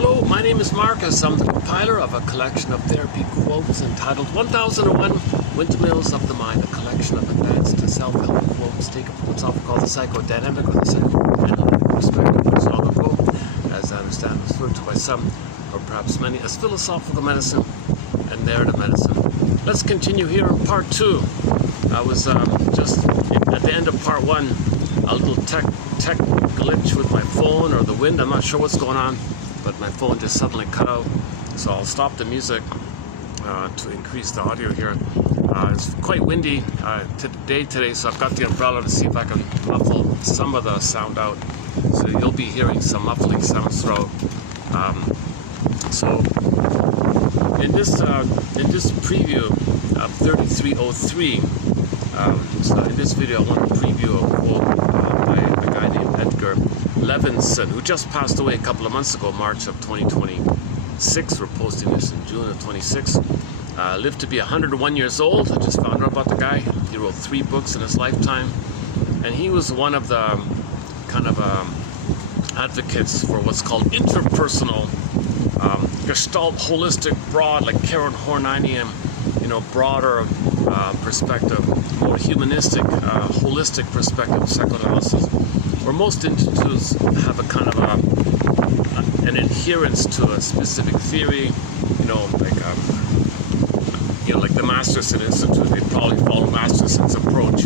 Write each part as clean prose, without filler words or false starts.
Hello, my name is Marcus. I'm the compiler of a collection of therapy quotes entitled 1001 Windmills of the Mind, a collection of advanced self-help quotes taken from what's often called the psychodynamic or the psychoanalytic perspective, which long ago, as I understand, was referred to by some, or perhaps many, as philosophical medicine and narrative medicine. Let's continue here in part 2. I was just at the end of part 1, a little tech glitch with my phone or the wind. I'm not sure what's going on, but my phone just suddenly cut out. So I'll stop the music to increase the audio here. It's quite windy today, so I've got the umbrella to see if I can muffle some of the sound out. So you'll be hearing some muffling sounds throughout. So in this preview of 3303, so in this video I want to preview a quote by a guy named Edgar Levinson, who just passed away a couple of months ago, March of 2026. We're posting this in June of 26. Lived to be 101 years old. I just found out about the guy. He wrote 3 books in his lifetime, and he was one of the kind of advocates for what's called interpersonal, gestalt, holistic, broad, like Karen Horninian, broader perspective, more humanistic, holistic perspective of psychoanalysis, where most institutes have a kind of an adherence to a specific theory, like the Masterson Institute. They'd probably follow Masterson's approach,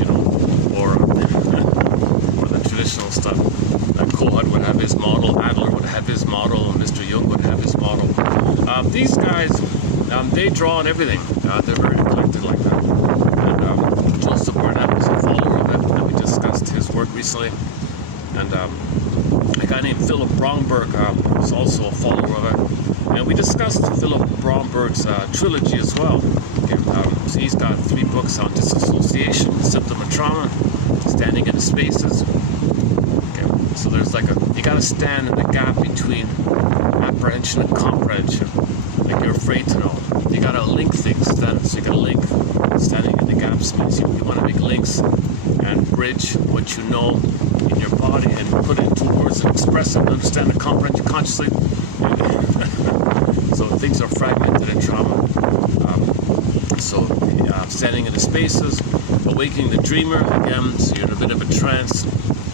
or the traditional stuff. Kohut would have his model, Adler would have his model, and Mr. Jung would have his model. These guys, they draw on everything. They're very eclectic like that. And Joseph Barnett was a follower of it, and we discussed his work recently. And a guy named Philip Bromberg was also a follower of it. And we discussed Philip Bromberg's trilogy as well. So he's got 3 books on disassociation, symptom of trauma, standing in the spaces. So there's you gotta stand in the gap between apprehension and comprehension. Like you're afraid to know. You gotta link things. So you gotta link. Standing in the gaps means you want to make links and bridge what you know in your body and put it into words and express it and understand and comprehend it consciously. So things are fragmented in trauma. Standing in the spaces, awakening the dreamer, again, so you're in a bit of a trance,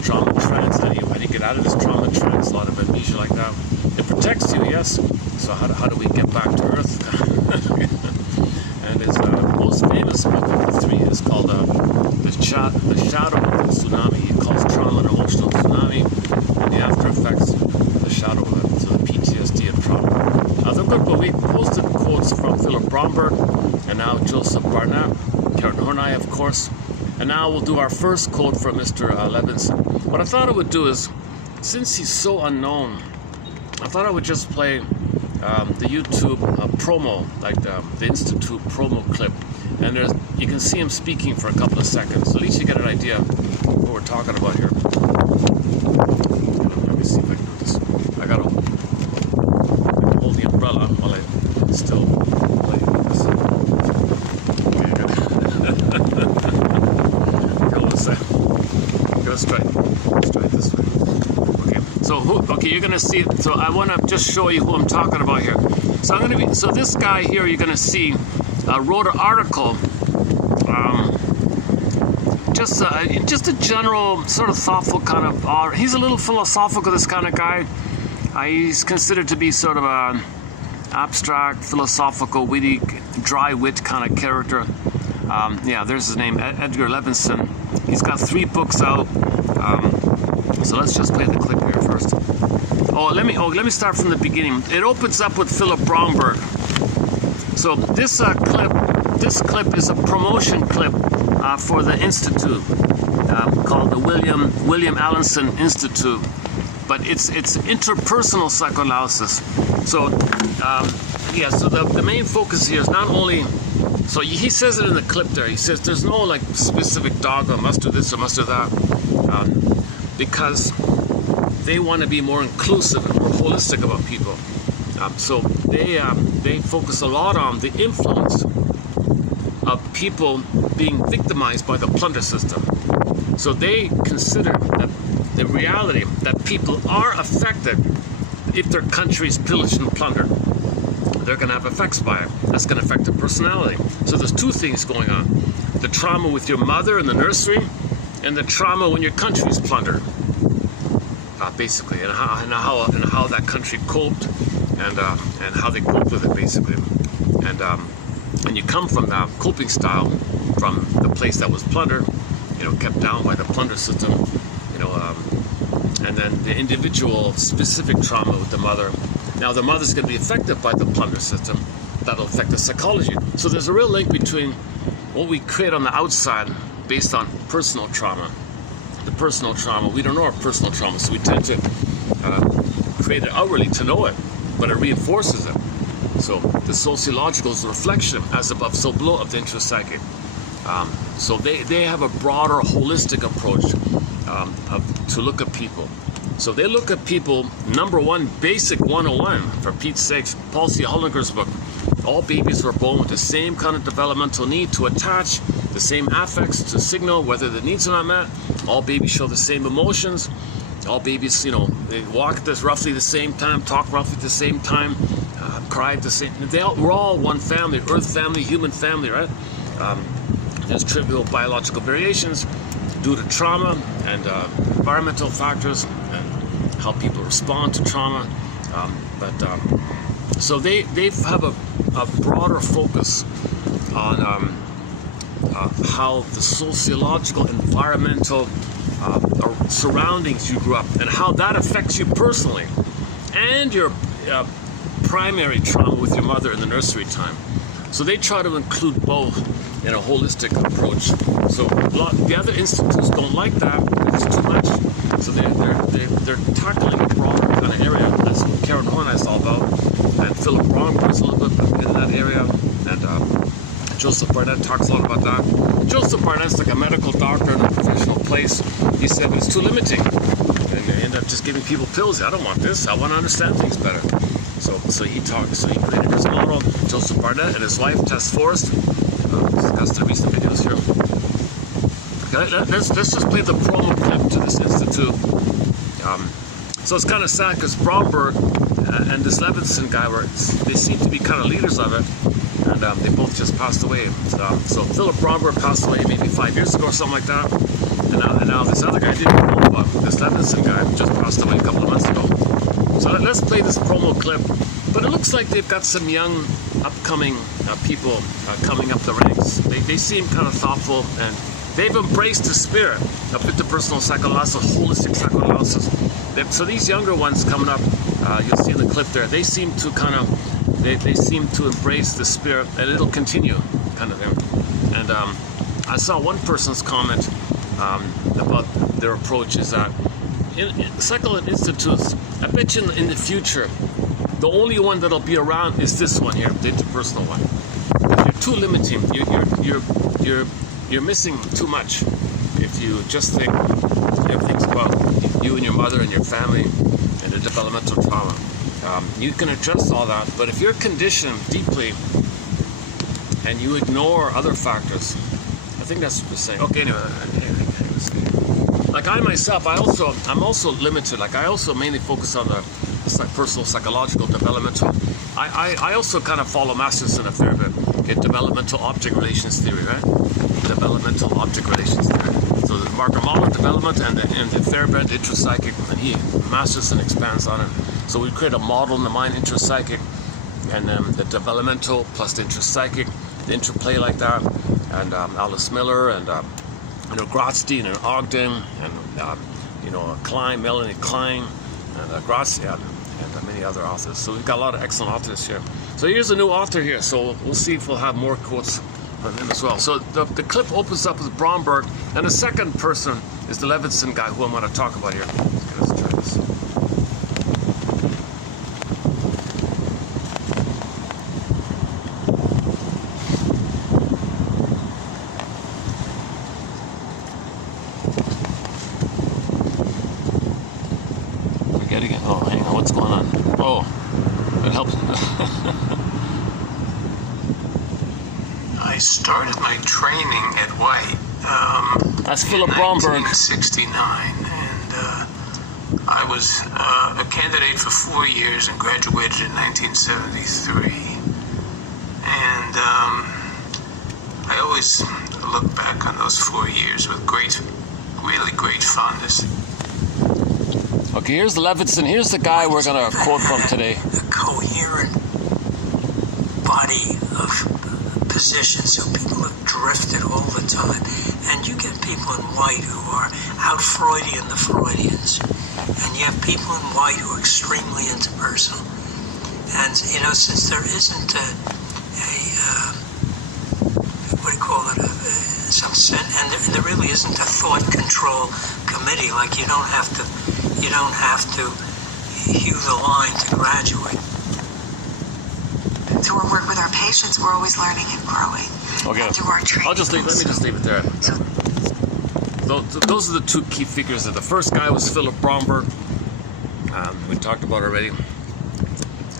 trauma trance. How do you get out of this trauma trance? A lot of amnesia like that. It protects you, yes. So how do we get back to earth? And his most famous book of the 3 is called The Shadow of the Tsunami. He calls trauma an emotional tsunami, and the after effects, the shadow of it, so the PTSD of trauma. They're good, but we posted quotes from Philip Bromberg, and now Joseph Barnett, Karen Horney, of course. And now we'll do our first quote from Mr. Levinson. What I thought I would do is, since he's so unknown, I thought I would just play the YouTube promo, like the Institute promo clip. And you can see him speaking for a couple of seconds. So at least you get an idea of what we're talking about here. Let me see if I can do this. I gotta hold the umbrella while I still play this. Let's try it this way. Okay, you're gonna see. So I want to just show you who I'm talking about here. So this guy here, you're gonna see, wrote an article. Just a general sort of thoughtful kind of. He's a little philosophical, this kind of guy. He's considered to be sort of an abstract, philosophical, witty, dry wit kind of character. There's his name, Edgar Levinson. He's got 3 books out. So let's just play the clip here first. Let me start from the beginning. It opens up with Philip Bromberg. So this clip is a promotion clip for the institute called the William Allenson Institute. But it's interpersonal psychoanalysis. So so the main focus here is not only. So he says it in the clip there. He says there's no specific dogma, must do this or must do that, because they want to be more inclusive and more holistic about people. So they focus a lot on the influence of people being victimized by the plunder system. So they consider that the reality that people are affected if their country is pillaged and plundered, they're going to have effects by it. That's going to affect their personality. So there's two things going on. The trauma with your mother in the nursery, and the trauma when your country is plundered, basically, and how that country coped, and how they coped with it, basically. And you come from that coping style from the place that was plundered, kept down by the plunder system, and then the individual specific trauma with the mother. Now the mother's going to be affected by the plunder system. That'll affect the psychology. So there's a real link between what we create on the outside based on personal trauma. The personal trauma, we don't know our personal trauma, so we tend to create it outwardly to know it, but it reinforces it. So the sociological is a reflection, as above, so below, of the intrapsychic. So they have a broader, holistic approach to look at people. So they look at people, number one, basic 101, for Pete's sakes, Paul C. Hollinger's book. All babies were born with the same kind of developmental need to attach, the same affects to signal whether the needs are not met. All babies show the same emotions. All babies, they walk at this roughly the same time, talk roughly at the same time, cry at the same. We're all one family, Earth family, human family, right? There's trivial biological variations due to trauma and environmental factors and how people respond to trauma. So they have a broader focus on how the sociological, environmental surroundings you grew up and how that affects you personally, and your primary trauma with your mother in the nursery time. So they try to include both in a holistic approach. So the other institutes don't like that. It's too much. So they're tackling a broader kind of area. That's what Karen Horney's all about. And Philip Bromberg's a little bit in that area. And Joseph Barnett talks a lot about that. Joseph Barnett's like a medical doctor in a professional place. He said, but it's too limiting. And they end up just giving people pills. I don't want this. I want to understand things better. So he created his model. Joseph Barnett and his wife, Tess Forrest, discussed the recent videos here. Okay, let's just play the promo clip to this institute. So it's kind of sad because Bromberg and this Levinson guy they seem to be kind of leaders of it, and they both just passed away. So Philip Bromberg passed away maybe 5 years ago or something like that, and now this other guy, I didn't know about this Levinson guy, just passed away a couple of months ago. So let's play this promo clip. But it looks like they've got some young, upcoming people coming up the ranks. They seem kind of thoughtful, and they've embraced the spirit of interpersonal psychoanalysis, holistic psychoanalysis. So these younger ones coming up, you'll see in the clip there, they seem to they seem to embrace the spirit, and it'll continue, kind of there. And I saw one person's comment about their approach is that in psychoanalytic institutes, I bet you in the future, the only one that'll be around is this one here, the interpersonal one. You're too limiting. You're missing too much if you just think everything's about you and your mother and your family and the developmental trauma. You can address all that, but if you're conditioned deeply and you ignore other factors, I think that's what they're saying. Okay, anyway. Like I myself, I'm also limited. Like I also mainly focus on the personal, psychological, developmental. I also kind of follow Masterson a fair bit in developmental object relations theory, right? Developmental object relations theory. So the Marker Mahler development and the Fairbairn intrapsychic, and Masterson expands on it. So we create a model in the mind, intrapsychic, and the developmental plus the intrapsychic, the interplay like that, and Alice Miller and Grotstein and Ogden and Klein, Melanie Klein, and Grazian, and many other authors. So we've got a lot of excellent authors here. So here's a new author here, so we'll see if we'll have more quotes from him as well. So the clip opens up with Bromberg, and the second person is the Levinson guy, who I'm going to talk about here. Let's try this. Oh, hang on, what's going on? Oh, it helps. I started my training at White That's Philip Bromberg. in 1969, and I was a candidate for 4 years and graduated in 1973. And I always look back on those 4 years with really great fondness. Okay, here's Levinson. Here's the guy we're going to quote from today. A coherent body of positions, so people have drifted all the time. And you get people in white who are out Freudian, the Freudians. And you have people in white who are extremely interpersonal. And, you know, since there isn't what do you call it, and there really isn't a thought control committee, like you don't have to hew the line to graduate. Through our work with our patients, we're always learning and growing. Okay, And through our training, let me just leave it there. Those are the two key figures. The first guy was Philip Bromberg, we talked about already,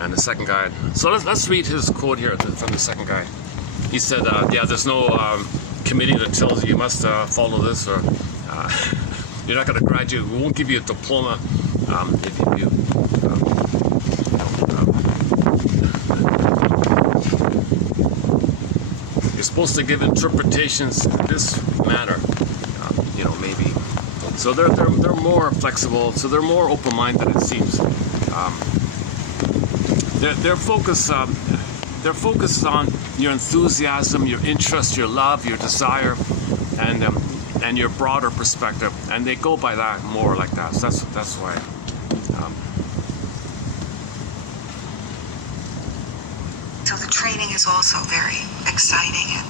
and the second guy. So let's read his quote here from the second guy. He said, "Yeah, there's no committee that tells you must follow this, or you're not going to graduate. We won't give you a diploma if you." You're supposed to give interpretations in this manner, maybe. So they're more flexible. So they're more open-minded. It seems. They're focused. They're focused on your enthusiasm, your interest, your love, your desire, and your broader perspective. And they go by that more like that. So that's why. So the training is also very exciting and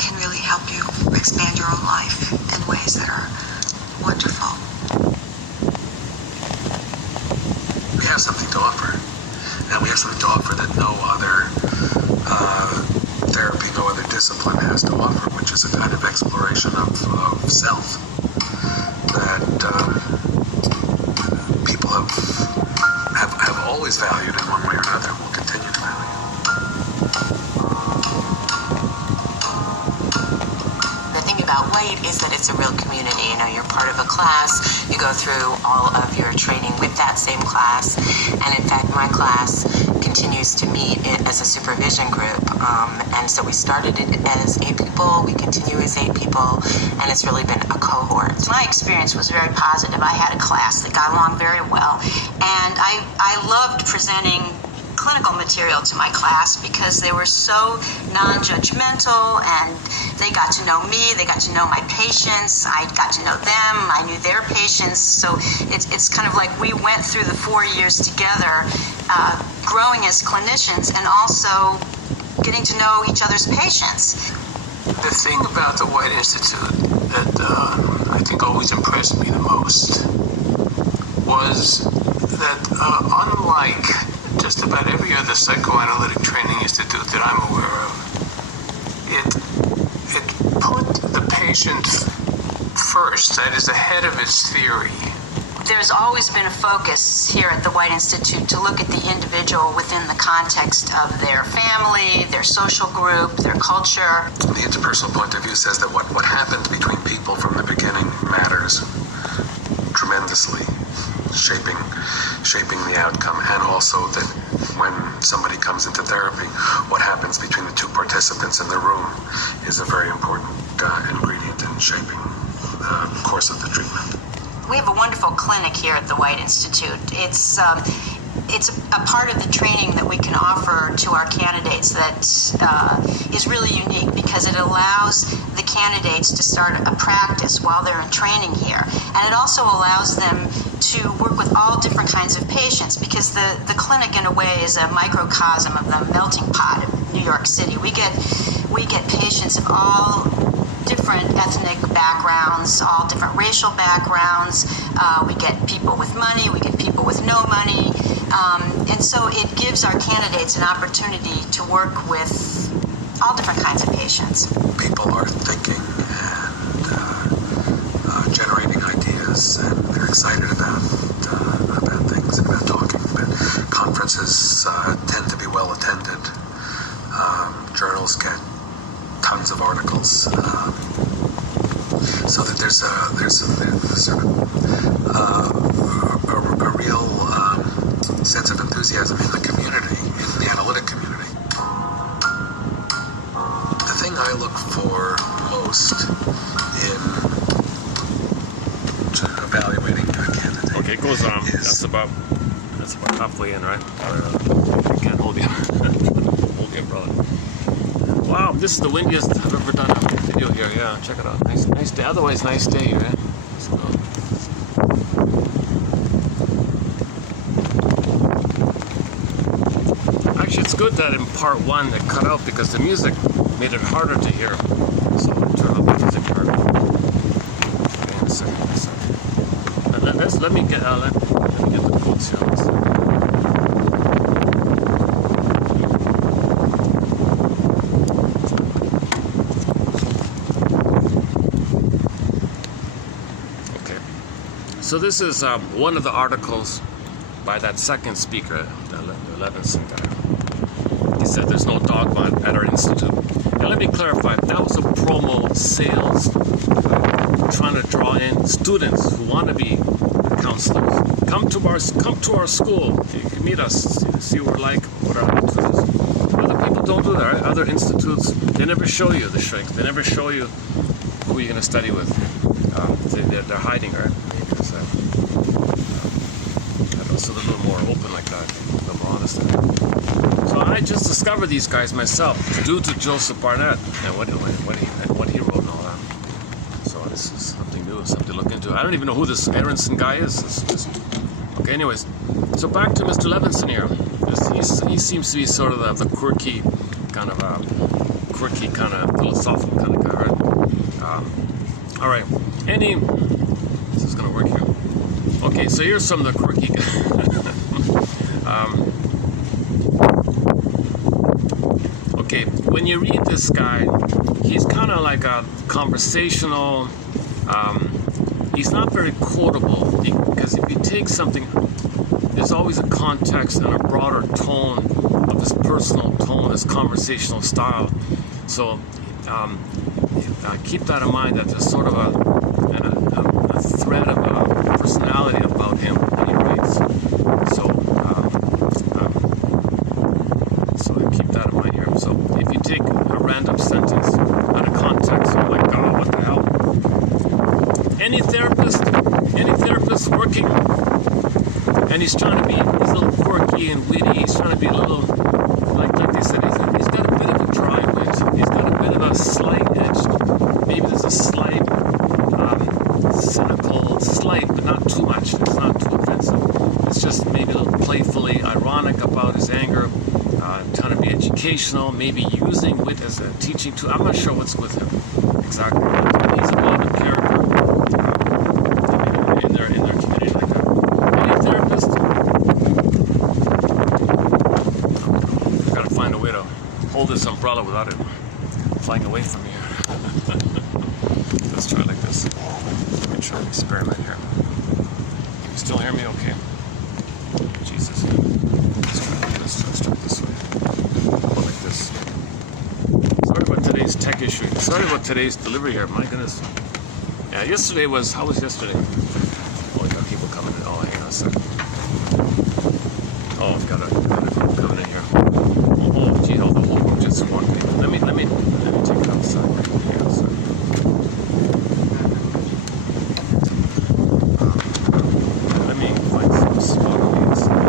can really help you expand your own life in ways that are wonderful. We have something to offer, and we have something to offer that no other therapy, no other discipline has to offer, which is a kind of exploration of self that people have always valued in one way or another, and will continue to value. The thing about White is that it's a real community. You know, you're part of a class. You go through all of your training with that same class. And in fact, my class continues to meet as a supervision group. And so we started it as 8 people. We continue as 8 people. And it's really been a cohort. My experience was very positive. I had a class that got along very well. And I loved presenting clinical material to my class because they were so non-judgmental, and they got to know me, they got to know my patients, I got to know them, I knew their patients. So it's kind of like we went through the 4 years together, growing as clinicians and also getting to know each other's patients. The thing about the White Institute that I think always impressed me the most was that unlike just about every other psychoanalytic training institute that I'm aware of, it put the patient first, that is ahead of its theory. There's always been a focus here at the White Institute to look at the individual within the context of their family, their social group, their culture. The interpersonal point of view says that what happened between people from the beginning matters tremendously, shaping the outcome, and also that when somebody comes into therapy, what happens between the 2 participants in the room is a very important ingredient in shaping the course of the treatment. We have a wonderful clinic here at the White Institute. It's a part of the training that we can offer to our candidates that is really unique because it allows the candidates to start a practice while they're in training here. And it also allows them to work with all different kinds of patients because the clinic in a way is a microcosm of the melting pot of New York City. We get patients of all different ethnic backgrounds, all different racial backgrounds. We get people with money, we get people with no money. And so it gives our candidates an opportunity to work with all different kinds of patients. People are thinking and generating ideas, and they're excited about things and about talking. But conferences tend to be well attended. Journals get tons of articles, so that there's a sort of enthusiasm in the community, in the analytic community. The thing I look for most in evaluating a candidate. Okay, it goes on. That's about halfway in, right? I can't hold you. Hold your brother. Wow, this is the windiest I've ever done a video here. Yeah, check it out. Nice day. Otherwise, nice day, right? So, actually, it's good that in part one it cut out because the music made it harder to hear. So I'll turn off the music part. Okay, in a second. Let me get the quotes here. So this is one of the articles by that second speaker, the Levinson guy. He said there's no dogma at our institute. Now let me clarify, that was a promo sales trying to draw in students who want to be counselors. Come to our school, you can meet us, see what we're like, what our attitude is. Other people don't do that, right? Other institutes, they never show you the shrinks, they never show you who you're going to study with. They're hiding, right? So they're a little more open like that, a little more honest. So I just discovered these guys myself, due to Joseph Barnett and what he wrote and all that. So this is something new, something to look into. I don't even know who this Aronson guy is. Okay, anyways. So back to Mr. Levinson here. He seems to be sort of the quirky kind of philosophical kind of guy, right? All right. This is gonna work here. Okay, so here's some of the quirky guys. Okay, when you read this guy, he's kind of like a conversational. He's not very quotable because if you take something, there's always a context and a broader tone of his personal tone, his conversational style. So keep that in mind, that there's sort of a thread of a personality about him when he writes. So keep that in mind here. So if you take a random sentence out of context, you're like, oh, what the hell? Any therapist working, and he's trying to be, he's a little quirky and witty, he's trying to be a little, like they said, he's got a bit of a dry wit, he's got a bit of a slight edge, maybe there's a slight, cynical, slight, but not too much, it's not too offensive, it's just maybe a little playfully ironic about his anger, trying to be educational, maybe using wit as a teaching tool. I'm not sure what's with him exactly. He's a beloved character in their community like that. Any therapist, I gotta find a way to hold this umbrella without it flying away from me. Let's try it like this. Let me try an experiment here. Can you still hear me okay? Jesus. Let's try like this. Let's try this way. Like this. Sorry about today's tech issue. Sorry about today's delivery here. My goodness. Yeah, yesterday was, how was yesterday? Oh, we got people coming in. Oh, hang on a second. Oh, I've got a group coming in here. Oh, gee, the whole group just warned me. Let me take it outside. Here outside. Let me find some spot on the inside.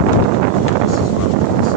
This is what it is.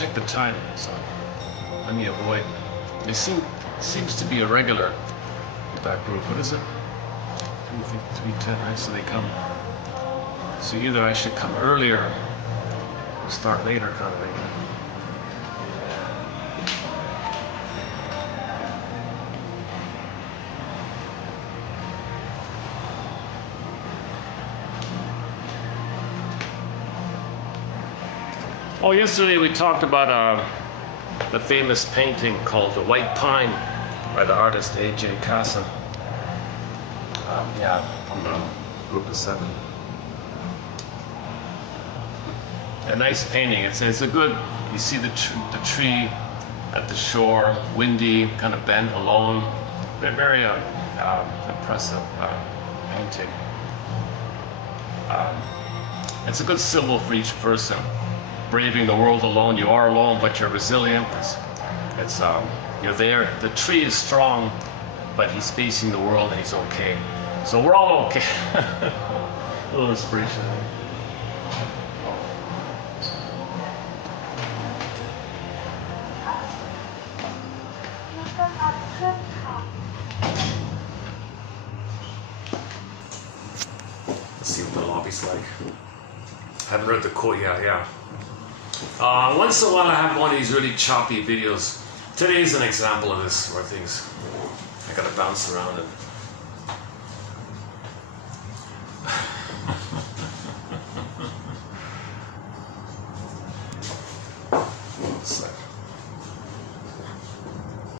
check the time, so let me avoid. It seems to be a regular that group. What is it? 3:10, right? So they come. So either I should come earlier or start later, kind of thing. Oh, yesterday we talked about the famous painting called The White Pine by the artist A.J. Casson. Yeah, from the group of 7. A nice painting. It's a good, you see the tree at the shore, windy, kind of bent, alone. Very impressive painting. It's a good symbol for each person. Braving the world alone. You are alone, but you're resilient. It's you're there. The tree is strong, but he's facing the world and he's okay. So we're all okay. A little inspiration. Let's see what the lobby's like. I haven't read the quote yet. Yeah. Once in a while I have one of these really choppy videos. Today's an example of this, where things, I gotta bounce around and